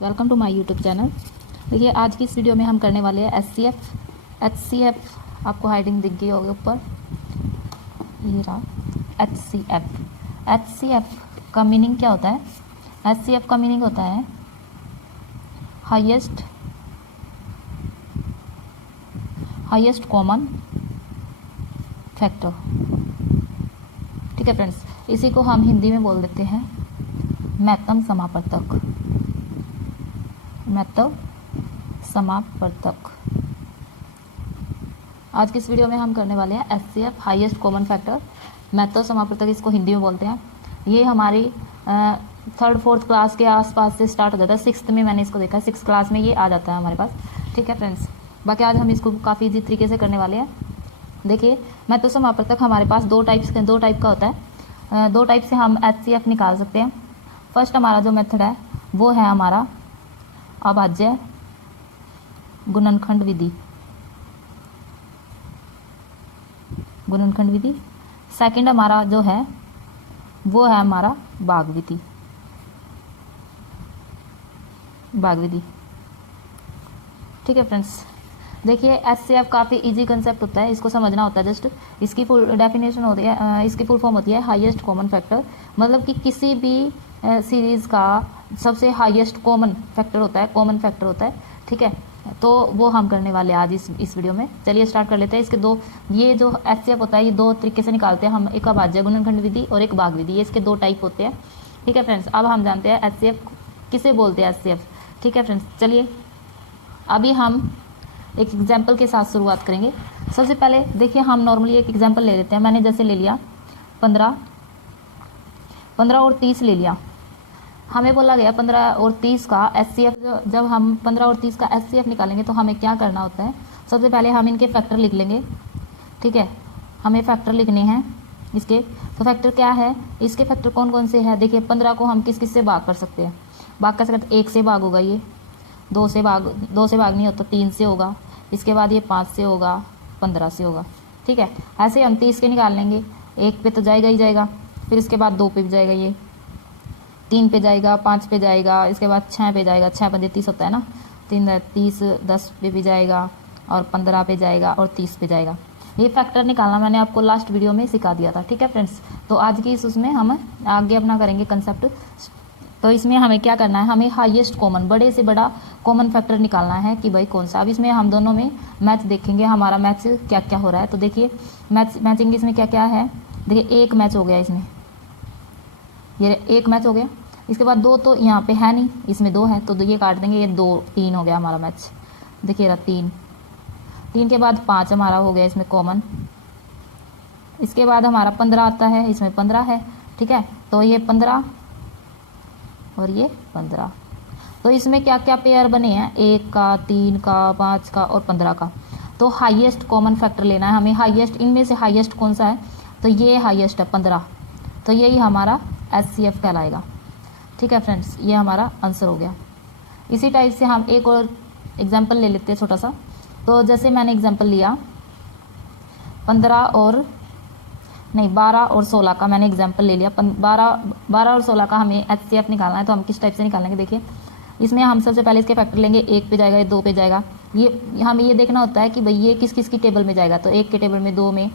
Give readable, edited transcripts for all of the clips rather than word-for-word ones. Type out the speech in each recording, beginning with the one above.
Welcome to my YouTube channel. देखिए आज की इस वीडियो में हम करने वाले हैं HCF। HCF आपको हाइडिंग दिख गई होगी ऊपर, ये रहा HCF। HCF का मीनिंग क्या होता है? HCF का मीनिंग होता है हाईएस्ट कॉमन फैक्टर। ठीक है फ्रेंड्स, इसी को हम हिंदी में बोल देते हैं महत्तम समापवर्तक। महत्तम समापवर्तक। आज की इस वीडियो में हम करने वाले हैं HCF हाईएस्ट कॉमन फैक्टर, महत्तम समापवर्तक, इसको हिंदी में बोलते हैं। ये हमारी 3rd 4th क्लास के आसपास से स्टार्ट हो जाता है। 6th में मैंने इसको देखा है, 6th क्लास में ये आ जाता है हमारे पास। ठीक है फ्रेंड्स, बाकी आज हम इसको काफ़ी इजी तरीके से करने वाले हैं। देखिए महत्तम समापवर्तक हमारे पास दो टाइप का होता है। दो टाइप से हम HCF निकाल सकते हैं। फर्स्ट हमारा जो मेथड है वो है हमारा अभाज्य गुणनखंड विधि। सेकंड हमारा जो है वो है हमारा भाग विधि। ठीक है फ्रेंड्स, देखिए HCF काफ़ी इजी कंसेप्ट होता है, इसको समझना होता है जस्ट। इसकी फुल डेफिनेशन होती है, इसकी फुल फॉर्म होती है हाईएस्ट कॉमन फैक्टर। मतलब कि किसी भी सीरीज़ का सबसे हाईएस्ट कॉमन फैक्टर होता है। ठीक है, तो वो हम करने वाले हैं आज इस वीडियो में। चलिए स्टार्ट कर लेते हैं। इसके दो, ये जो HCF होता है ये दो तरीके से निकालते हैं हम, एक अभाज्य गुणनखंड विधि और एक भाग विधि। ये इसके दो टाइप होते हैं। ठीक है फ्रेंड्स, अब हम जानते हैं HCF किसे बोलते हैं HCF। ठीक है फ्रेंड्स, चलिए अभी हम एक एग्जाम्पल के साथ शुरुआत करेंगे। सबसे पहले देखिए हम नॉर्मली एक एग्जाम्पल ले लेते हैं। मैंने जैसे ले लिया 15 और 30 ले लिया। हमें बोला गया 15 और 30 का HCF। जब हम 15 और 30 का HCF निकालेंगे तो हमें क्या करना होता है? सबसे पहले हम इनके फैक्टर लिख लेंगे। ठीक है, हमें फैक्टर लिखने हैं इसके। तो फैक्टर क्या है? इसके फैक्टर कौन कौन से हैं? देखिए 15 को हम किस किस से भाग कर सकते हैं? भाग कर सकते 1 से भाग होगा, ये 2 से भाग नहीं होता, 3 से होगा। इसके बाद ये 5 से होगा, 15 से होगा। ठीक है, ऐसे हम 30 के निकाल लेंगे। 1 पे तो जाएगा ही जाएगा, फिर इसके बाद 2 पे भी जाएगा, ये 3 पे जाएगा, 5 पे जाएगा, इसके बाद 6 पे जाएगा। 6 पंजे 30 होता है ना, 3 30, 10 पे भी जाएगा और 15 पे जाएगा और 30 पे जाएगा। ये फैक्टर निकालना मैंने आपको लास्ट वीडियो में सिखा दिया था। ठीक है फ्रेंड्स, तो आज की उसमें हम आगे अपना करेंगे कंसेप्ट। तो इसमें हमें क्या करना है? हमें हाईएस्ट कॉमन, बड़े से बड़ा कॉमन फैक्टर निकालना है कि भाई कौन सा। अब इसमें हम दोनों में मैच देखेंगे, हमारा मैच क्या क्या हो रहा है। तो देखिए मैचिंग इसमें क्या क्या है। देखिए एक मैच हो गया इसमें, ये एक मैच हो गया। इसके बाद 2 तो यहाँ पे है नहीं, इसमें 2 है तो ये काट देंगे, ये 2 3 हो गया हमारा मैच। देखिए 3 के बाद 5 हमारा हो गया इसमें कॉमन। इसके बाद हमारा 15 आता है, इसमें 15 है। ठीक है, तो ये 15 और ये 15। तो इसमें क्या क्या पेयर बने हैं? 1 का, 3 का, 5 का और 15 का। तो हाईएस्ट कॉमन फैक्टर लेना है हमें। हाईएस्ट, इनमें से हाईएस्ट कौन सा है? तो ये हाईएस्ट है 15, तो यही हमारा HCF कहलाएगा। ठीक है फ्रेंड्स, ये हमारा आंसर हो गया। इसी टाइप से हम एक और एग्जाम्पल ले लेते हैं छोटा सा। तो जैसे मैंने एग्जाम्पल लिया 12 और 16 का मैंने एग्जाम्पल ले लिया। 12 और 16 का हमें HCF निकालना है। तो हम किस टाइप से निकालेंगे? देखिए इसमें हम सबसे पहले इसके फैक्टर लेंगे। 1 पे जाएगा, ये 2 पे जाएगा। ये हमें ये देखना होता है कि भाई ये किस किस की टेबल में जाएगा। तो 1 के टेबल में, 2 में,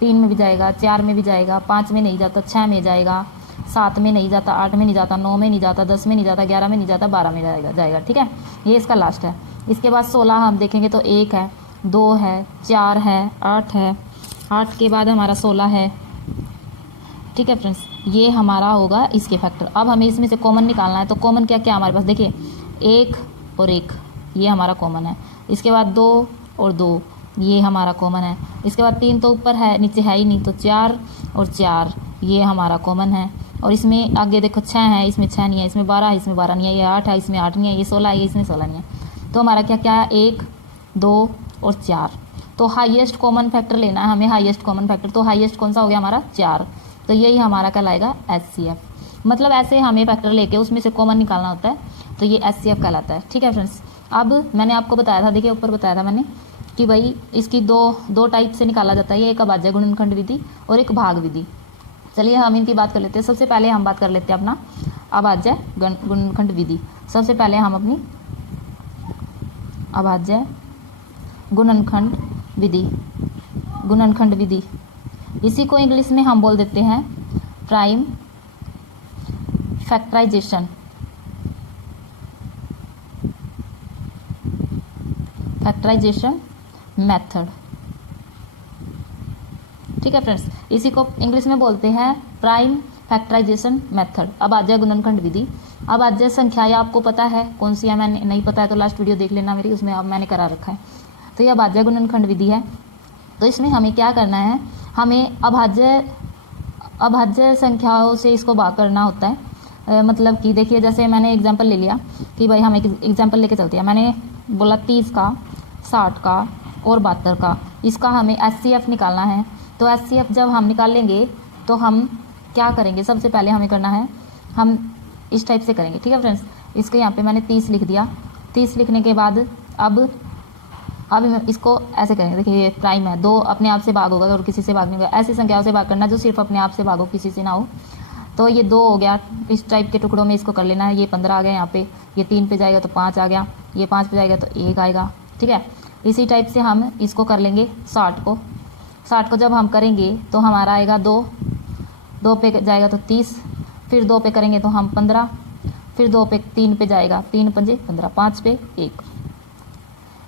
3 में भी जाएगा, 4 में भी जाएगा, 5 में नहीं जाता, 6 में जाएगा, 7 में नहीं जाता, 8 में नहीं जाता, 9 में नहीं जाता, 10 में नहीं जाता, 11 में नहीं जाता, 12 में जाएगा। ठीक है, ये इसका लास्ट है। इसके बाद 16 हम देखेंगे तो 1 है, 2 है, 4 है, 8 है। 8 के बाद हमारा 16 है। ठीक है फ्रेंड्स, ये हमारा होगा इसके फैक्टर। अब हमें इसमें से कॉमन निकालना है। तो कॉमन क्या क्या हमारे पास? देखिए 1 और 1 ये हमारा कॉमन है। इसके बाद 2 और 2 ये हमारा कॉमन है। इसके बाद 3 तो ऊपर है, नीचे है ही नहीं, तो 4 और 4 ये हमारा कॉमन है। और इसमें आगे देखो 6 है, इसमें 6 नहीं है, इसमें 12 है, इसमें 12 नहीं है, ये 8 है, इसमें 8 नहीं है, ये 16 है, इसमें 16 नहीं है। तो हमारा क्या क्या है? 1, 2 और 4। तो हाईएस्ट कॉमन फैक्टर लेना है हमें, हाईएस्ट कॉमन फैक्टर। तो हाईएस्ट कौन सा हो गया हमारा? 4। तो यही हमारा कहलाएगा HCF। मतलब ऐसे हमें फैक्टर लेके उसमें से कॉमन निकालना होता है, तो ये HCF कहलाता है। ठीक है फ्रेंड्स, अब मैंने आपको बताया था, देखिए ऊपर बताया था मैंने कि भाई इसकी दो टाइप से निकाला जाता है। एक अभाज्य गुणनखंड विधि और एक भाग विधि। चलिए हम इनकी बात कर लेते हैं। सबसे पहले हम बात कर लेते हैं अपना अभाज्य गुणनखंड विधि। सबसे पहले हम अपनी अभाज्य गुणनखंड विधि, गुणनखंड विधि, इसी को इंग्लिश में हम बोल देते हैं प्राइम फैक्टराइजेशन, फैक्टराइजेशन मेथड। ठीक है फ्रेंड्स, इसी को इंग्लिश में बोलते हैं प्राइम फैक्टराइजेशन मेथड, अभाज्य गुणनखंड विधि। अभाज्य संख्याएं आपको पता है कौन सी है, मैंने नहीं पता है तो लास्ट वीडियो देख लेना मेरी, उसमें अब मैंने करा रखा है। तो ये अभाज्य गुणनखंड विधि है। तो इसमें हमें क्या करना है, हमें अभाज्य संख्याओं से इसको भाग करना होता है। मतलब कि देखिए, जैसे मैंने एग्जांपल ले लिया कि भाई हम एक एग्जांपल लेके चलते हैं। मैंने बोला 30 का, 60 का और 72 का, इसका हमें SCF निकालना है। तो SCF जब हम निकाल लेंगे तो हम क्या करेंगे, सबसे पहले हमें करना है, हम इस टाइप से करेंगे। ठीक है फ्रेंड्स, इसके यहाँ पे मैंने 30 लिख दिया। 30 लिखने के बाद अब इसको ऐसे करेंगे। देखिए ये प्राइम है, 2 अपने आप से भाग होगा और किसी से भाग नहीं होगा। ऐसी संख्याओं से भाग करना जो सिर्फ अपने आप से भागो, किसी से ना हो। तो ये 2 हो गया, इस टाइप के टुकड़ों में इसको कर लेना है। ये 15 आ गया यहाँ पे, ये 3 पे जाएगा तो 5 आ गया, ये 5 पे जाएगा तो 1 आएगा। ठीक है, इसी टाइप से हम इसको कर लेंगे 60 को। 60 को जब हम करेंगे तो हमारा आएगा 2 पे जाएगा तो 30, फिर 2 पे करेंगे तो हम 15, फिर 2 पे 3 पे जाएगा, 3 पंजे 15, 5 पे 1।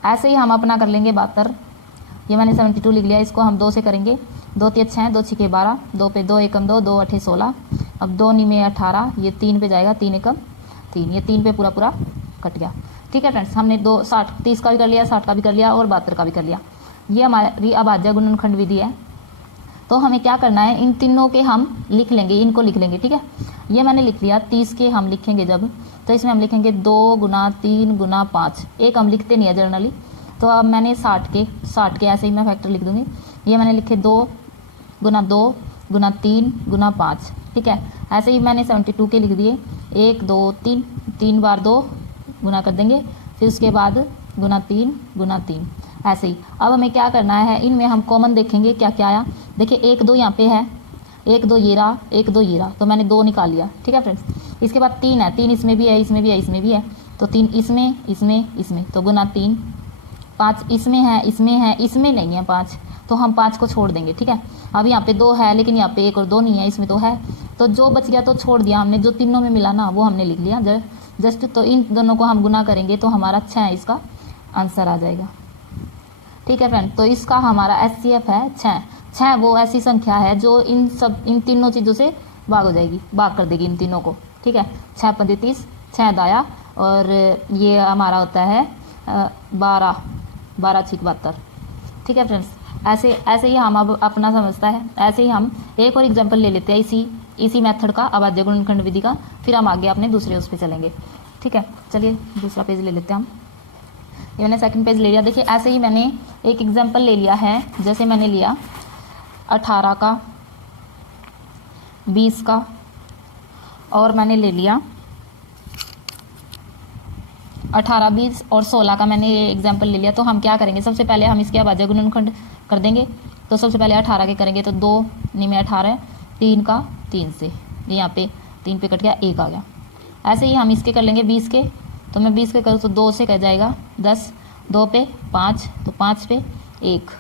ऐसे ही हम अपना कर लेंगे 72। ये मैंने 72 लिख लिया, इसको हम 2 से करेंगे। 2 3 6, 2 6 12, 2 पे 2 एकम 2, 2 8 16, अब 2 9 में 18, ये 3 पे जाएगा, 3 एकम 3, ये 3 पे पूरा कट गया। ठीक है फ्रेंड्स, हमने 30 का भी कर लिया, 60 का भी कर लिया और 72 का भी कर लिया। ये हमारी अभाज्य गुणनखंड विधि है। तो हमें क्या करना है, इन तीनों के हम लिख लेंगे, इनको लिख लेंगे। ठीक है, ये मैंने लिख लिया। 30 के हम लिखेंगे जब, तो इसमें हम लिखेंगे 2 गुना 3 गुना 5, एक हम लिखते नहीं है जनरली। तो अब मैंने 60 के ऐसे ही मैं फैक्टर लिख दूंगी। ये मैंने लिखे 2 गुना 2 गुना 3 गुना 5। ठीक है, ऐसे ही मैंने 72 के लिख दिए, 1 2 3, 3 बार 2 गुना कर देंगे, फिर उसके बाद गुना 3 ऐसे ही। अब हमें क्या करना है, इनमें हम कॉमन देखेंगे क्या क्या आया। देखिए 1 2 यहाँ पे है, 1 2 ये रहा, 1 2 ये रहा, तो मैंने 2 निकाल लिया। ठीक है फ्रेंड्स, इसके बाद 3 है, 3 इसमें भी है, इसमें भी है, इसमें भी है, तो 3 इसमें तो गुना 3। 5 इसमें है, इसमें नहीं है 5, तो हम 5 को छोड़ देंगे। ठीक है, अब यहाँ पे 2 है, लेकिन यहाँ पे 1 और 2 नहीं है, इसमें तो है, तो जो बच गया तो छोड़ दिया हमने, जो तीनों में मिला ना वो हमने लिख लिया जस्ट। तो इन दोनों को हम गुना करेंगे तो हमारा 6 इसका आंसर आ जाएगा। ठीक है फ्रेंड, तो इसका हमारा SCF है 6 वो ऐसी संख्या है जो इन तीनों चीज़ों से भाग हो जाएगी, भाग कर देगी इन तीनों को। ठीक है, 6 पंजे 30, 6 दाया, और ये हमारा होता है 12 6 72। ठीक है फ्रेंड्स, ऐसे ही हम अब अपना समझता है। ऐसे ही हम एक और एग्जांपल ले लेते हैं इसी मेथड का, अभाज्य गुणनखंड विधि का, फिर हम आगे अपने दूसरे उस पर चलेंगे। ठीक है, चलिए दूसरा पेज ले लेते हैं हम। ये मैंने सेकंड पेज ले लिया। देखिए ऐसे ही मैंने एक एग्जांपल ले लिया है, जैसे मैंने लिया 18 का, 20 का, और मैंने ले लिया 18, 20 और 16 का मैंने ये एग्जाम्पल ले लिया। तो हम क्या करेंगे, सबसे पहले हम इसके अभाज्य गुणनखंड कर देंगे। तो सबसे पहले 18 के करेंगे, तो 2 में 18, 3 का 3 से, यहाँ पे 3 पे कट गया, 1 आ गया। ऐसे ही हम इसके कर लेंगे 20 के, तो मैं 20 के करूँ तो 2 से कट जाएगा 10, 2 पे 5, तो 5 पे 1।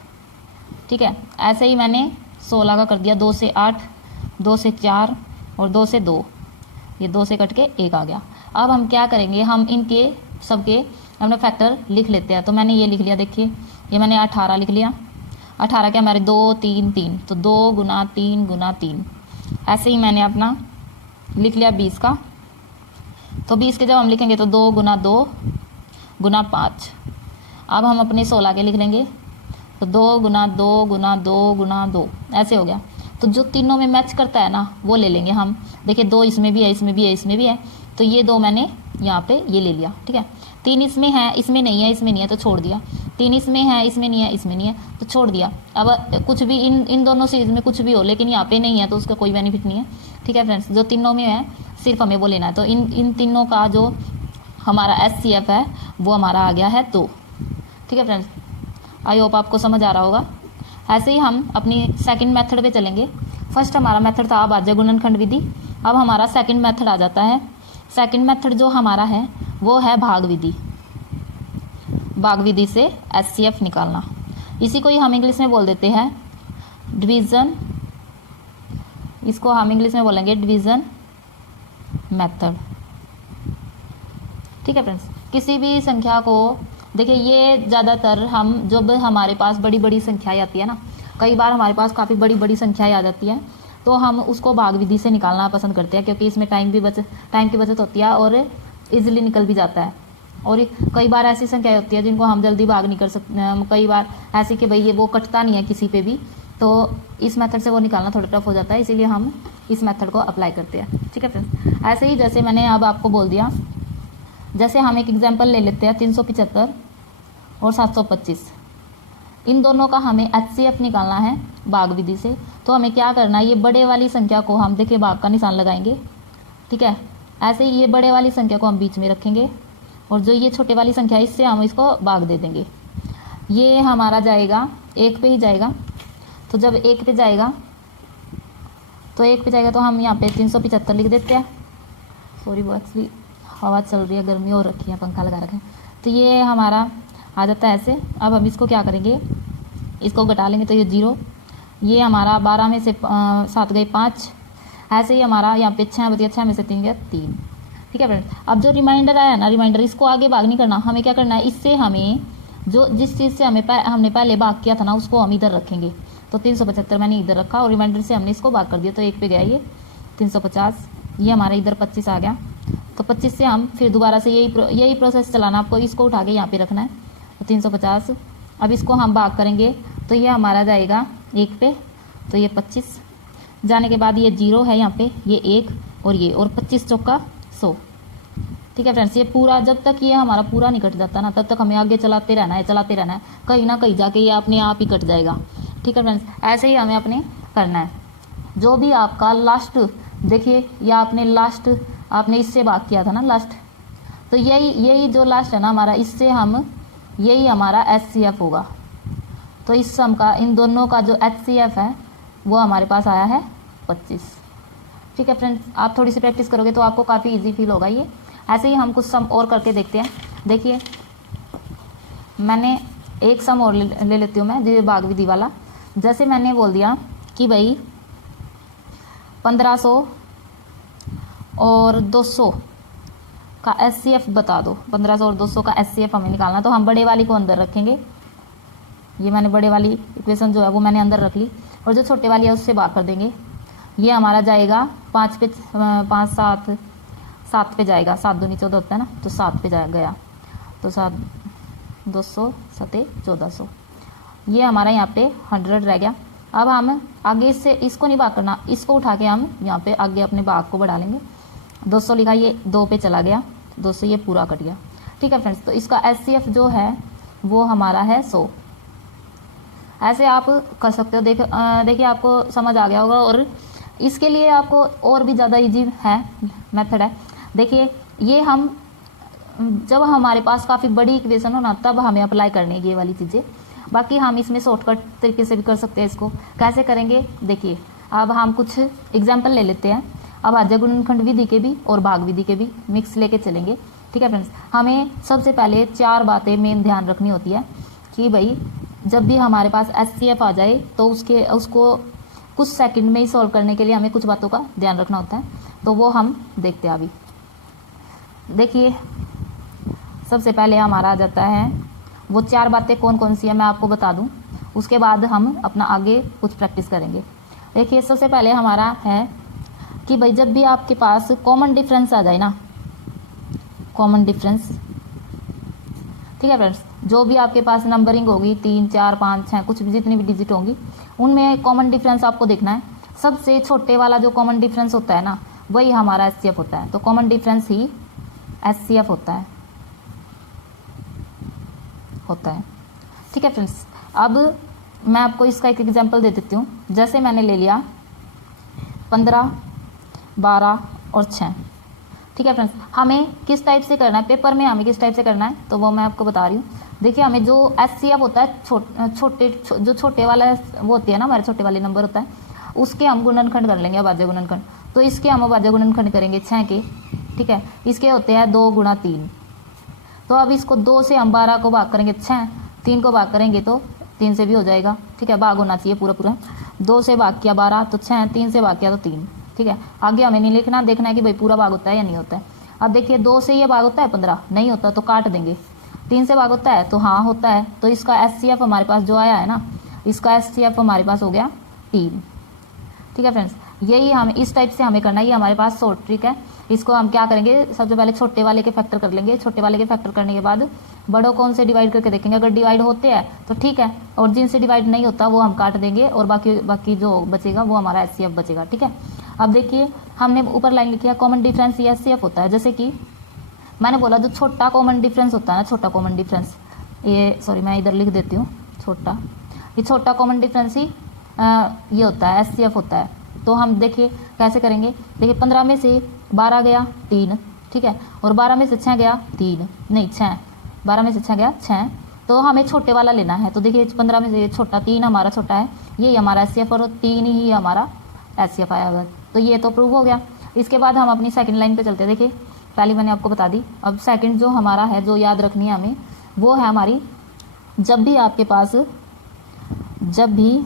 ठीक है, ऐसे ही मैंने 16 का कर दिया, 2 से 8, 2 से 4 और 2 से 2, ये 2 से कट के 1 आ गया। अब हम क्या करेंगे, हम इनके सबके अपने फैक्टर लिख लेते हैं। तो मैंने ये लिख लिया, देखिए ये मैंने 18 लिख लिया। 18 के हमारे 2 3 3, तो 2 गुना 3 गुना 3। ऐसे ही मैंने अपना लिख लिया 20 का, तो 20 के जब हम लिखेंगे तो 2 गुना 2 गुना 5। अब हम अपने 16 के लिख लेंगे, तो 2 गुना 2 गुना 2 गुना 2, ऐसे हो गया। तो जो तीनों में मैच करता है ना वो ले लेंगे हम। देखिए 2 इसमें भी है, इसमें भी है, इसमें भी है, तो ये 2 मैंने यहाँ पे ये ले लिया। ठीक है, 3 इसमें है, इसमें नहीं है, इसमें नहीं है, तो छोड़ दिया। 3 इसमें है, इसमें नहीं है, इसमें नहीं है, तो छोड़ दिया। अब कुछ भी इन दोनों सीरीज में कुछ भी हो, लेकिन यहाँ पे नहीं है तो उसका कोई बेनिफिट नहीं है। ठीक है फ्रेंड्स, जो तीनों में है सिर्फ हमें वो लेना है। तो इन तीनों का जो हमारा SCF है वो हमारा आ गया है 2। ठीक है फ्रेंड्स, आई होप आपको समझ आ रहा होगा। ऐसे ही हम अपनी सेकंड मेथड पे चलेंगे। फर्स्ट हमारा मेथड था अभाज्य गुणनखंड विधि, अब हमारा सेकंड मेथड आ जाता है। सेकंड मेथड जो हमारा है वो है भाग विधि। भाग विधि से एचसीएफ निकालना, इसी को ही हम इंग्लिश में बोल देते हैं डिवीज़न। इसको हम इंग्लिश में बोलेंगे डिवीज़न मेथड। ठीक है फ्रेंड्स, किसी भी संख्या को देखिए, ये ज़्यादातर हम जब हमारे पास बड़ी बड़ी संख्याएँ आती है ना, कई बार हमारे पास काफ़ी बड़ी बड़ी संख्याएँ आ जाती हैं, तो हम उसको भाग विधि से निकालना पसंद करते हैं, क्योंकि इसमें टाइम की बचत होती है और इजीली निकल भी जाता है। और कई बार ऐसी संख्याएँ होती है जिनको हम जल्दी भाग नहीं कर सकते, कई बार ऐसी कि भाई ये वो कटता नहीं है किसी पे भी, तो इस मेथड से वो निकालना थोड़ा टफ हो जाता है, इसीलिए हम इस मेथड को अप्लाई करते हैं। ठीक है फ्रेंड्स, ऐसे ही जैसे मैंने अब आपको बोल दिया, जैसे हम एक एग्जांपल ले लेते हैं 375 और 725, इन दोनों का हमें एचसीएफ निकालना है भाग विधि से। तो हमें क्या करना है, ये बड़े वाली संख्या को हम देखिए भाग का निशान लगाएंगे। ठीक है, ऐसे ही ये बड़े वाली संख्या को हम बीच में रखेंगे और जो ये छोटे वाली संख्या है इससे हम इसको भाग दे देंगे। ये हमारा जाएगा 1 पे ही जाएगा, तो जब 1 पे जाएगा तो हम यहाँ पे 375 लिख देते हैं। सॉरी, वो एक्चुअली हवा चल रही है, गर्मी हो रखी है, पंखा लगा रखा है, तो ये हमारा आ जाता है ऐसे। अब हम इसको क्या करेंगे, इसको घटा लेंगे तो ये 0, ये हमारा 12 में से 7 गए 5, ऐसे ही हमारा यहाँ पे 6 बचे, 6 में से 3 गया 3। ठीक है फ्रेंड्स, अब जो रिमाइंडर आया ना, रिमाइंडर इसको आगे भाग नहीं करना, हमें क्या करना है, इससे हमें जिस चीज़ से हमने पहले भाग किया था ना, उसको हम इधर रखेंगे। तो 375 मैंने इधर रखा और रिमाइंडर से हमने इसको भाग कर दिया, तो 1 पे गया ये 350, ये हमारा इधर 25 आ गया। तो 25 से हम फिर दोबारा से यही प्रोसेस चलाना, आपको इसको उठा के यहाँ पे रखना है, तो 350। अब इसको हम भाग करेंगे तो ये हमारा जाएगा 1 पे, तो ये 25 जाने के बाद ये 0 है यहाँ पे, ये 1 और ये, और 25 चौका 100। ठीक है फ्रेंड्स, ये पूरा जब तक ये हमारा पूरा नहीं कट जाता ना, तब तक हमें आगे चलाते रहना है, कहीं ना कहीं जाके ये अपने आप ही कट जाएगा। ठीक है फ्रेंड्स, ऐसे ही हमें अपने करना है। जो भी आपका लास्ट, देखिए या आपने इससे भाग किया था ना लास्ट, तो यही जो लास्ट है ना हमारा, इससे हम यही हमारा एचसीएफ होगा। तो इस सम का, इन दोनों का जो एचसीएफ है वो हमारे पास आया है 25। ठीक है फ्रेंड्स, आप थोड़ी सी प्रैक्टिस करोगे तो आपको काफ़ी इजी फील होगा ये। ऐसे ही हम कुछ सम और करके देखते हैं। देखिए, मैंने एक सम और ले लेती हूँ मैं, जो भाग विधि वाला। जैसे मैंने बोल दिया कि भाई 1500 और 200 का एचसीएफ बता दो, 1500 और 200 का एचसीएफ हमें निकालना, तो हम बड़े वाली को अंदर रखेंगे। ये मैंने बड़े वाली इक्वेशन जो है वो मैंने अंदर रख ली, और जो छोटे वाली है उससे भाग कर देंगे। ये हमारा जाएगा 5 पे 5 7 पे जाएगा, 7 दूनी 14 होता है ना, तो 7 पे गया, तो 7 200 7 1400, ये हमारा यहाँ पे 100 रह गया। अब हम आगे इससे इसको नहीं भाग करना, इसको उठा के हम यहाँ पे आगे अपने भाग को बढ़ा लेंगे। 200 लिखा, ये 2 पे चला गया, 200 ये पूरा कट गया। ठीक है फ्रेंड्स, तो इसका एचसीएफ जो है वो हमारा है 100। ऐसे आप कर सकते हो। देखिए आपको समझ आ गया होगा, और इसके लिए आपको और भी ज़्यादा इजी है मेथड है। देखिए, ये हम जब हमारे पास काफ़ी बड़ी इक्वेशन हो ना, तब हमें अप्लाई करनी है ये वाली चीज़ें। बाकी हम इसमें शॉर्टकट तरीके से भी कर सकते हैं। इसको कैसे करेंगे, देखिए अब हम कुछ एग्जाम्पल ले लेते हैं। अब अभाज्य गुणनखंड विधि के भी और भाग विधि के भी मिक्स लेके चलेंगे। ठीक है फ्रेंड्स, हमें सबसे पहले 4 बातें मेन ध्यान रखनी होती है कि भाई जब भी हमारे पास एचसीएफ आ जाए तो उसको कुछ सेकंड में ही सॉल्व करने के लिए हमें कुछ बातों का ध्यान रखना होता है, तो वो हम देखते हैं अभी। देखिए, सबसे पहले हमारा आ जाता है, वो 4 बातें कौन कौन सी है मैं आपको बता दूं, उसके बाद हम अपना आगे कुछ प्रैक्टिस करेंगे। देखिए, सबसे पहले हमारा है कि भाई जब भी आपके पास कॉमन डिफरेंस आ जाए ना, कॉमन डिफरेंस, ठीक है फ्रेंड्स, जो भी आपके पास नंबरिंग होगी 3 4 5 6 कुछ भी जितनी भी डिजिट होंगी, उनमें कॉमन डिफरेंस आपको देखना है। सबसे छोटे वाला जो कॉमन डिफरेंस होता है ना, वही हमारा एचसीएफ होता है। तो कॉमन डिफरेंस ही एचसीएफ होता है। ठीक है फ्रेंड्स, अब मैं आपको इसका एक एग्जांपल दे देती हूँ। जैसे मैंने ले लिया 15 12 और 6। ठीक है फ्रेंड्स, हमें किस टाइप से करना है, पेपर में हमें किस टाइप से करना है, तो वो मैं आपको बता रही हूँ। देखिए, हमें जो एचसीएफ होता है जो छोटे वाला वो होती है ना, हमारे छोटे वाले नंबर होता है, उसके हम गुणनखंड कर लेंगे, अभाज्य गुणनखंड। तो इसके हम अभाज्य गुणनखंड करेंगे 6 के। ठीक है, इसके होते हैं 2 गुणा 3, तो अब इसको 2 से हम 12 को भाग करेंगे 6, 3 को भाग करेंगे तो 3 से भी हो जाएगा, ठीक है, भाग होना चाहिए पूरा पूरा। 2 से भाग किया 12 तो 6, 3 से भाग किया तो 3, ठीक है। आगे हमें नहीं लिखना, देखना है कि भाई पूरा भाग होता है या नहीं होता है। अब देखिए 2 से ये भाग होता है 15, नहीं होता तो काट देंगे। 3 से भाग होता है तो हाँ होता है, तो इसका एचसीएफ हमारे पास जो आया है ना, इसका एचसीएफ हमारे पास हो गया 3, ठीक है फ्रेंड्स। यही हम इस टाइप से हमें करना है, ये हमारे पास शॉर्ट ट्रिक है। इसको हम क्या करेंगे, सबसे पहले छोटे वाले के फैक्टर कर लेंगे, छोटे वाले के फैक्टर करने के बाद बड़ों कौन से डिवाइड करके देखेंगे, अगर डिवाइड होते हैं तो ठीक है, और जिनसे डिवाइड नहीं होता वो हम काट देंगे, और बाकी जो बचेगा वो हमारा एचसीएफ बचेगा, ठीक है। अब देखिए हमने ऊपर लाइन लिखी है कॉमन डिफरेंस ये एचसीएफ होता है। जैसे कि मैंने बोला जो छोटा कॉमन डिफरेंस होता है ना, छोटा कॉमन डिफरेंस, ये सॉरी मैं इधर लिख देती हूँ छोटा, ये छोटा कॉमन डिफरेंस ही ये होता है एचसीएफ होता है। तो हम देखिए कैसे करेंगे, देखिए 15 में से 12 गया 3, ठीक है, और 12 में से 6 गया 3, नहीं 6, 12 में से 6 गया 6, तो हमें छोटे वाला लेना है। तो देखिए 15 में से छोटा 3 हमारा छोटा है, ये हमारा एचसीएफ, और 3 ही हमारा एचसीएफ आया हुआ, तो ये तो प्रूव हो गया। इसके बाद हम अपनी सेकंड लाइन पे चलते हैं। देखिए पहली मैंने आपको बता दी, अब सेकंड जो हमारा है, जो याद रखनी है हमें, वो है हमारी जब भी आपके पास, जब भी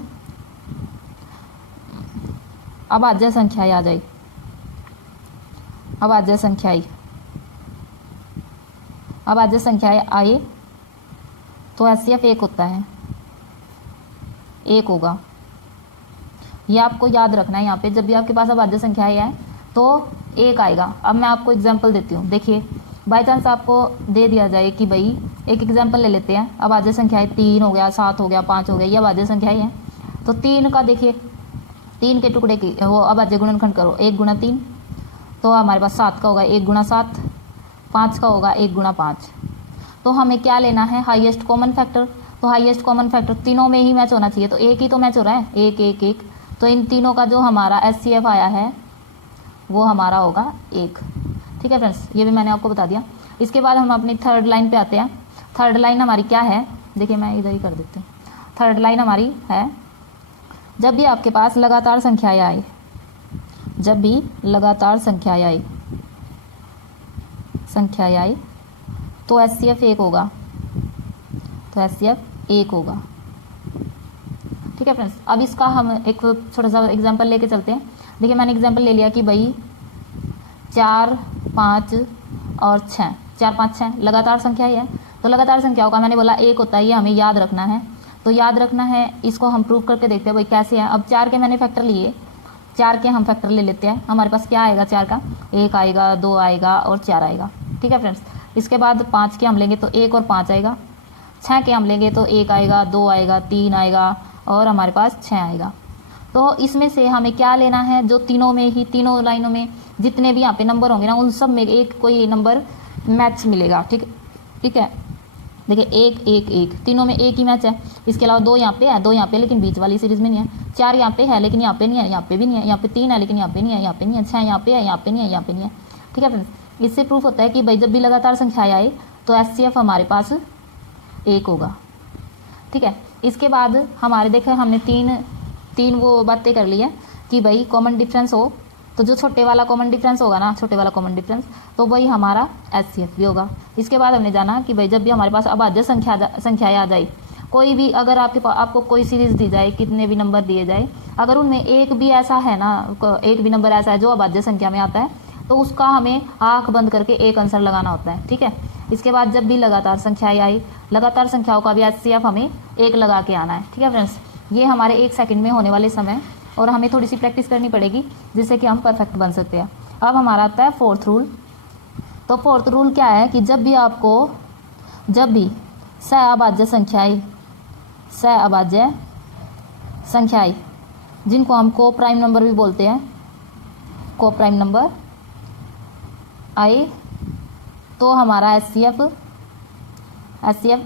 अभाज्य संख्याएं आ जाए, अभाज्य संख्याएं आए तो एचसीएफ 1 होता है, 1 होगा, ये आपको याद रखना है। यहाँ पे जब भी आपके पास अभाज्य संख्याएं आए तो 1 आएगा। अब मैं आपको एग्जांपल देती हूँ। देखिए बाई चांस आपको दे दिया जाए कि भाई एक एग्जांपल ले लेते हैं, अभाज्य संख्याएं 3 हो गया, 7 हो गया, 5 हो गया, ये अभाज्य संख्याएं हैं। तो 3 का देखिए 3 के टुकड़े की वो अभाज्य गुणनखंड करो, 1 गुणा 3, तो हमारे पास 7 का होगा 1 गुणा 7, 5 का होगा 1 गुणा 5। तो हमें क्या लेना है, हाईएस्ट कॉमन फैक्टर। तो हाईएस्ट कॉमन फैक्टर तीनों में ही मैच होना चाहिए, तो एक ही तो मैच हो रहा है, 1 1 1, तो इन तीनों का जो हमारा एचसीएफ आया है वो हमारा होगा 1, ठीक है फ्रेंड्स, ये भी मैंने आपको बता दिया। इसके बाद हम अपनी थर्ड लाइन पे आते हैं। थर्ड लाइन हमारी क्या है, देखिए मैं इधर ही कर देती हूँ। थर्ड लाइन हमारी है जब भी आपके पास लगातार संख्याएं आए, जब भी लगातार संख्याएं आए तो एचसीएफ 1 होगा, तो एचसीएफ 1 होगा, ठीक है फ्रेंड्स। अब इसका हम एक छोटा सा एग्जांपल लेके चलते हैं। देखिए मैंने एग्जांपल ले लिया कि भाई 4 5 और 6, 4 5 6 लगातार संख्या ही है। तो लगातार संख्याओं का मैंने बोला 1 होता है, ये हमें याद रखना है। तो याद रखना है, इसको हम प्रूव करके देखते हैं भाई कैसे है। अब 4 के मैंने फैक्टर लिए, 4 के हम फैक्टर ले लेते हैं। हमारे पास क्या आएगा 4 का, 1 आएगा, 2 आएगा और 4 आएगा, ठीक है फ्रेंड्स। इसके बाद 5 के हम लेंगे तो 1 और 5 आएगा। 6 के हम लेंगे तो 1 आएगा, 2 आएगा, 3 आएगा और हमारे पास 6 आएगा। तो इसमें से हमें क्या लेना है, जो तीनों में ही, तीनों लाइनों में जितने भी यहाँ पे नंबर होंगे ना, उन सब में एक कोई नंबर मैच मिलेगा, ठीक है। देखिए 1 1 1 तीनों में एक ही मैच है। इसके अलावा 2 यहाँ पे है, 2 यहाँ पे, लेकिन बीच वाली सीरीज में नहीं है। 4 यहाँ पे है लेकिन यहाँ पे नहीं है, यहाँ पे भी नहीं है। यहाँ पे 3 है लेकिन यहाँ पे नहीं है, यहाँ पे नहीं है। 6 यहाँ पे है, यहाँ पे नहीं है, यहाँ पे नहीं है, ठीक है फ्रेंड्स। इससे प्रूफ होता है कि भाई जब भी लगातार संख्याएं आए तो एचसीएफ हमारे पास 1 होगा, ठीक है। इसके बाद हमारे देखे हमने तीन वो बातें कर ली है कि भाई कॉमन डिफरेंस हो तो जो छोटे वाला कॉमन डिफरेंस होगा ना, छोटे वाला कॉमन डिफरेंस, तो वही हमारा एचसीएफ भी होगा। इसके बाद हमने जाना कि भाई जब भी हमारे पास अभाज्य संख्याएं आ जाए, कोई भी अगर आपको कोई सीरीज दी जाए, कितने भी नंबर दिए जाए, अगर उनमें एक भी ऐसा है ना, एक भी नंबर ऐसा है जो अभाज्य संख्या में आता है, तो उसका हमें आंख बंद करके एक आंसर लगाना होता है, ठीक है। इसके बाद जब भी लगातार संख्याएं आई, लगातार संख्याओं का भी एचसीएफ हमें 1 लगा के आना है, ठीक है फ्रेंड्स। ये हमारे 1 सेकंड में होने वाले समय, और हमें थोड़ी सी प्रैक्टिस करनी पड़ेगी जिससे कि हम परफेक्ट बन सकते हैं। अब हमारा आता है फोर्थ रूल। तो फोर्थ रूल क्या है कि जब भी सअभाज्य संख्याएं जिनको हम को प्राइम नंबर भी बोलते हैं, को प्राइम नंबर आए, तो हमारा एचसीएफ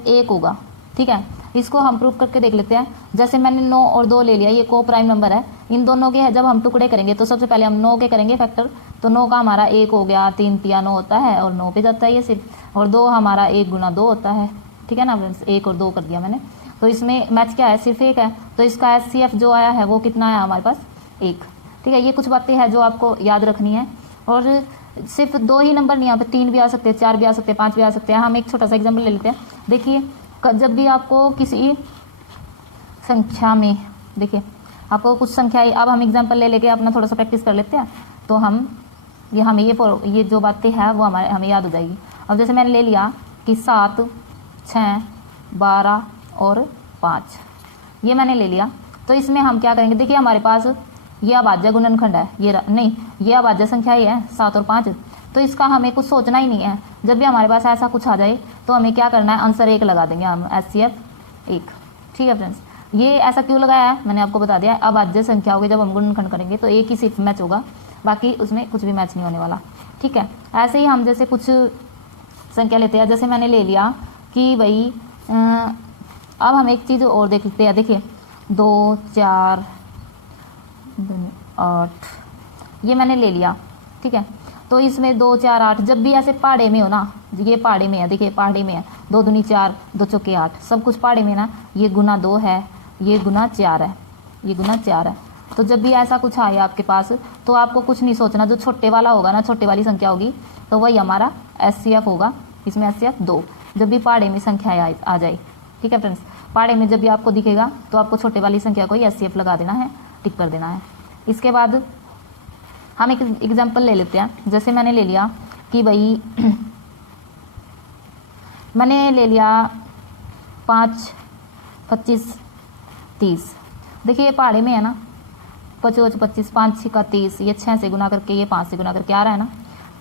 1 होगा, ठीक है। इसको हम प्रूव करके देख लेते हैं। जैसे मैंने 9 और 2 ले लिया, ये को प्राइम नंबर है। इन दोनों के जब हम टुकड़े करेंगे तो सबसे पहले हम 9 के करेंगे फैक्टर, तो 9 का हमारा 1 हो गया, 3 3 9 होता है और 9 पे जाता है ये सिर्फ, और 2 हमारा 1 गुना 2 होता है, ठीक है ना फ्रेंड्स। 1 और 2 कर दिया मैंने, तो इसमें मैच क्या है, सिर्फ 1 है। तो इसका एचसीएफ जो आया है वो कितना है हमारे पास, 1, ठीक है। ये कुछ बातें हैं जो आपको याद रखनी है। और सिर्फ 2 ही नंबर नहीं, यहाँ पे 3 भी आ सकते हैं, 4 भी आ सकते हैं, 5 भी आ सकते हैं। हम एक छोटा सा एग्जाम्पल ले लेते हैं। देखिए जब भी आपको किसी संख्या में, देखिए आपको कुछ संख्या, अब हम एग्जाम्पल ले लेके अपना थोड़ा सा प्रैक्टिस कर लेते हैं, तो हमें ये जो बातें हैं वो हमें याद हो जाएगी। अब जैसे मैंने ले लिया कि 7, 6, 12 और 5, ये मैंने ले लिया। तो इसमें हम क्या करेंगे, देखिए हमारे पास ये अभाज्य गुणनखंड है, ये अभाज्य संख्या ही है 7 और 5, तो इसका हमें कुछ सोचना ही नहीं है। जब भी हमारे पास ऐसा कुछ आ जाए तो हमें क्या करना है, आंसर 1 लगा देंगे हम, HCF 1। ठीक है फ्रेंड्स, ये ऐसा क्यों लगाया है मैंने आपको बता दिया। अभाज्य संख्या होगी जब हम गुणनखंड करेंगे तो एक ही सिर्फ मैच होगा, बाकी उसमें कुछ भी मैच नहीं होने वाला। ठीक है, ऐसे ही हम जैसे कुछ संख्या लेते हैं, जैसे मैंने ले लिया कि भाई अब हम एक चीज़ और देख लेते हैं। देखिए 2, 4, 8, ये मैंने ले लिया। ठीक है, तो इसमें 2, 4, 8 जब भी ऐसे पहाड़े में हो ना, ये पहाड़े में है, देखिए पहाड़े में है, 2 दूनी 4, 2 चौके 8, सब कुछ पहाड़े में ना, ये गुना 2 है, ये गुना 4 है, ये गुना 4 है। तो जब भी ऐसा कुछ आए आपके पास तो आपको कुछ नहीं सोचना, जो छोटे वाला होगा ना, छोटे वाली संख्या होगी तो वही हमारा HCF होगा। इसमें HCF 2 जब भी पहाड़े में संख्या आ जाए। ठीक है फ्रेंड्स, पहाड़े में जब भी आपको दिखेगा तो आपको छोटे वाली संख्या को ही HCF लगा देना है, टिक कर देना है। इसके बाद हम एक एग्जाम्पल ले लेते हैं। जैसे मैंने ले लिया कि भाई मैंने ले लिया 5, 25, 30। देखिए ये पहाड़े में है ना, 25, 25, 5, 6 का 30, ये 6 से गुना करके, ये 5 से गुना करके आ रहा है ना।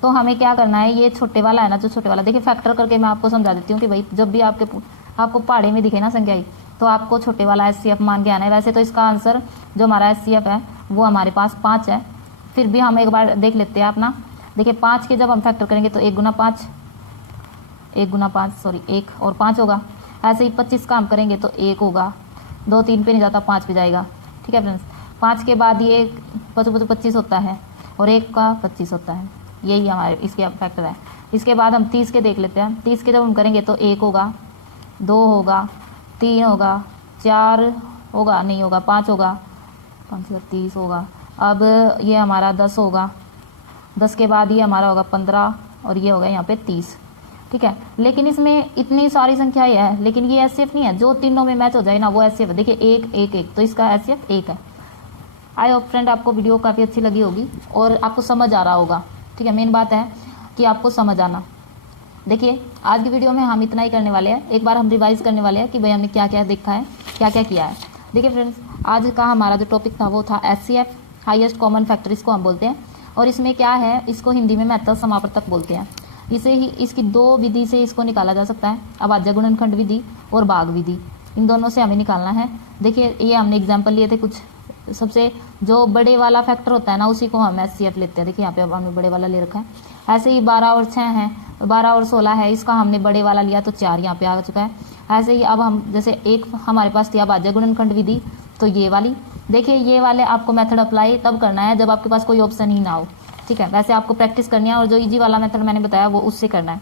तो हमें क्या करना है, ये छोटे वाला है ना, जो छोटे वाला, देखिए फैक्टर करके मैं आपको समझा देती हूँ कि भाई जब भी आपको पहाड़े में दिखे ना संख्या ही, तो आपको छोटे वाला HCF मान के आना है। वैसे तो इसका आंसर जो हमारा HCF है वो हमारे पास 5 है, फिर भी हम एक बार देख लेते हैं अपना। देखिए 5 के जब हम फैक्टर करेंगे तो 1 गुना 5, 1 और 5 होगा। ऐसे ही 25 का हम करेंगे तो 1 होगा, 2 3 पे नहीं जाता, 5 पे जाएगा। ठीक है फ्रेंड्स, 5 के बाद ये 25 होता है और 1 का 25 होता है, यही हमारे इसके फैक्टर है। इसके बाद हम 30 के देख लेते हैं। 30 के जब हम करेंगे तो 1 होगा, 2 होगा, 3 होगा, 4 होगा, नहीं होगा, 5 होगा, 5 का 30 होगा। अब ये हमारा 10 होगा, 10 के बाद ये हमारा होगा 15 और ये होगा यहाँ पे 30। ठीक है, लेकिन इसमें इतनी सारी संख्याएं है, लेकिन ये HCF नहीं है। जो तीनों में मैच हो जाए ना वो HCF है। देखिए 1, 1, 1, तो इसका HCF 1 है। आई होप फ्रेंड आपको वीडियो काफ़ी अच्छी लगी होगी और आपको समझ आ रहा होगा। ठीक है, मेन बात है कि आपको समझ आना। देखिए आज की वीडियो में हम इतना ही करने वाले हैं। एक बार हम रिवाइज करने वाले हैं कि भाई हमने क्या क्या देखा है, क्या क्या किया है। देखिए फ्रेंड्स, आज का हमारा जो टॉपिक था वो था HCF, हाईएस्ट कॉमन फैक्टर इसको हम बोलते हैं। और इसमें क्या है, इसको हिंदी में महत्तम समावर्तक बोलते हैं। इसे ही इसकी 2 विधि से इसको निकाला जा सकता है, अभाज्य गुणनखंड विधि और भाग विधि। इन दोनों से हमें निकालना है। देखिए ये हमने एग्जाम्पल लिए थे कुछ, सबसे जो बड़े वाला फैक्टर होता है ना उसी को हम HCF लेते हैं। देखिए यहाँ पे अब हमने बड़े वाला ले रखा है। ऐसे ही 12 और 6 है, 12 और 16 है, इसका हमने बड़े वाला लिया तो 4 यहाँ पे आ चुका है। ऐसे ही अब हम जैसे एक हमारे पास थी अभाज्य गुणनखंड विधि, तो ये वाली। देखिए ये वाले आपको मेथड अप्लाई तब करना है जब आपके पास कोई ऑप्शन ही ना हो। ठीक है, वैसे आपको प्रैक्टिस करनी है और जो इजी वाला मेथड मैंने बताया वो उससे करना है,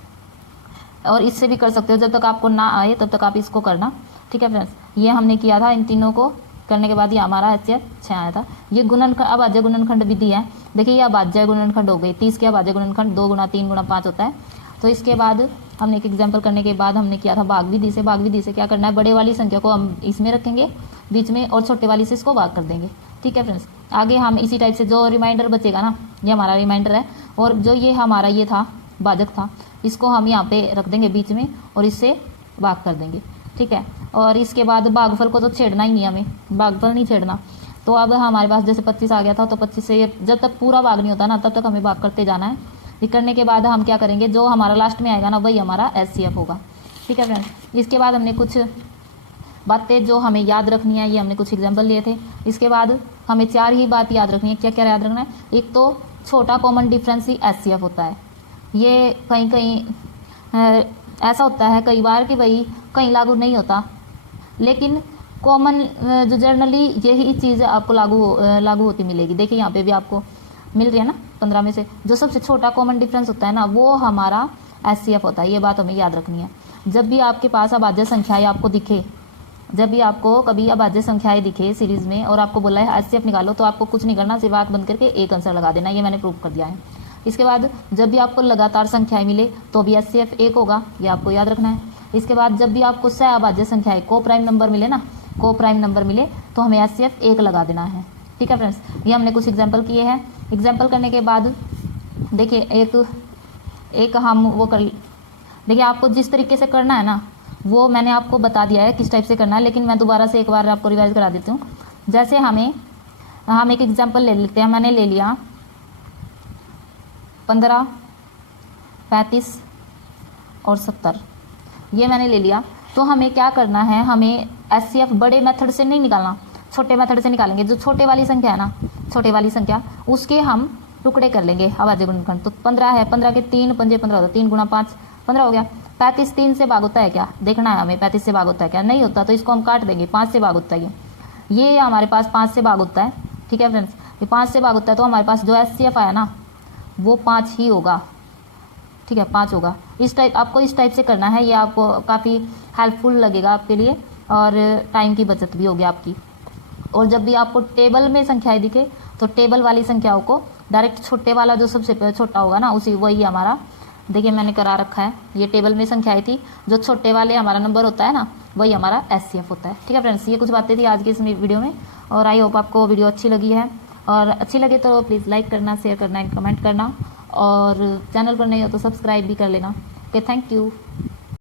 और इससे भी कर सकते हो। जब तक आपको ना आए तब तक आप इसको करना। ठीक है फ्रेंड्स, ये हमने किया था। इन तीनों को करने के बाद ये हमारा HCF 6 आया था। ये गुणनखंड अभाज्य गुणनखंड विधि है। देखिए ये अभाज्य गुणनखंड हो गई। 30 के अभाज्य गुणनखंड 2 गुना 3 गुना 5 होता है। तो इसके बाद हमने एक एग्जाम्पल करने के बाद हमने किया था भाग विधि से। भाग विधि से क्या करना है, बड़े वाली संख्या को हम इसमें रखेंगे बीच में और छोटे वाली से इसको भाग कर देंगे। ठीक है फ्रेंड्स, आगे हम इसी टाइप से जो रिमाइंडर बचेगा ना, ये हमारा रिमाइंडर है, और जो ये हमारा ये था भाजक था, इसको हम यहाँ पे रख देंगे बीच में और इससे भाग कर देंगे। ठीक है, और इसके बाद भागफल को तो छेड़ना ही नहीं, हमें भागफल नहीं छेड़ना। तो अब हमारे पास जैसे 25 आ गया था, तो 25 से जब तक पूरा भाग नहीं होता ना तब तक हमें भाग करते जाना है। ये करने के बाद हम क्या करेंगे, जो हमारा लास्ट में आएगा ना वही हमारा HCF होगा। ठीक है फ्रेंड्स, इसके बाद हमने कुछ बातें जो हमें याद रखनी है, ये हमने कुछ एग्जाम्पल लिए थे। इसके बाद हमें 4 ही बात याद रखनी है। क्या क्या याद रखना है, एक तो छोटा कॉमन डिफरेंस ही HCF होता है। ये कहीं कहीं ऐसा होता है कई बार कि भाई कहीं लागू नहीं होता, लेकिन कॉमन जो जर्नली यही चीज़ आपको लागू होती मिलेगी। देखिए यहाँ पे भी आपको मिल रही है ना 15 में से जो सबसे छोटा कॉमन डिफरेंस होता है ना वो हमारा HCF होता है। ये बात हमें याद रखनी है। जब भी आपके पास अभाज्य संख्याएं आपको दिखे, जब भी आपको कभी अभाज्य संख्याएं दिखे सीरीज में और आपको बोला है HCF निकालो, तो आपको कुछ नहीं करना, सिर्फ आंख बंद करके एक आंसर लगा देना। ये मैंने प्रूव कर दिया है। इसके बाद जब भी आपको लगातार संख्याएं मिले तो भी एचसीएफ 1 होगा, ये आपको याद रखना है। इसके बाद जब भी आपको सहअभाज्य संख्याएं को प्राइम नंबर मिले ना, को प्राइम नंबर मिले तो हमें एचसीएफ 1 लगा देना है। ठीक है फ्रेंड्स, ये हमने कुछ एग्जाम्पल किए हैं। एग्जाम्पल करने के बाद देखिए एक हम वो कर, देखिए आपको जिस तरीके से करना है ना वो मैंने आपको बता दिया है किस टाइप से करना है, लेकिन मैं दोबारा से एक बार आपको रिवाइज करा देती हूँ। जैसे हम एक एग्जाम्पल ले लेते हैं। मैंने ले लिया 15, 35 और 70, ये मैंने ले लिया। तो हमें क्या करना है, हमें एचसीएफ बड़े मेथड से नहीं निकालना, छोटे मेथड से निकालेंगे। जो छोटे वाली संख्या है ना, छोटे वाली संख्या उसके हम टुकड़े कर लेंगे अभाज्य गुणनखंड। तो 15 है, 15 के 3 पंजे 15 होता है, 3 गुणा 5 15 हो गया। 35 3 से भाग होता है क्या, देखना है हमें 35 से भाग होता है क्या, नहीं होता तो इसको हम काट देंगे, 5 से भाग होता है ये हमारे पास 5 से भाग होता है। ठीक है फ्रेंड्स, ये 5 से भाग होता है तो हमारे पास जो एचसीएफ आया ना वो 5 ही होगा। ठीक है, 5 होगा। इस टाइप आपको इस टाइप से करना है, ये आपको काफ़ी हेल्पफुल लगेगा आपके लिए और टाइम की बचत भी होगी आपकी। और जब भी आपको टेबल में संख्याएं दिखे तो टेबल वाली संख्याओं को डायरेक्ट छोटे वाला जो सबसे छोटा होगा ना उसी वही हमारा, देखिए मैंने करा रखा है, ये टेबल में संख्याएं थी, जो छोटे वाले हमारा नंबर होता है ना वही हमारा एचसीएफ होता है। ठीक है फ्रेंड्स, ये कुछ बातें थी आज की इस वीडियो में और आई होप आपको वीडियो अच्छी लगी है। और अच्छी लगे तो प्लीज़ लाइक करना, शेयर करना एंड कमेंट करना, और चैनल पर नहीं हो तो सब्सक्राइब भी कर लेना। Okay, thank you.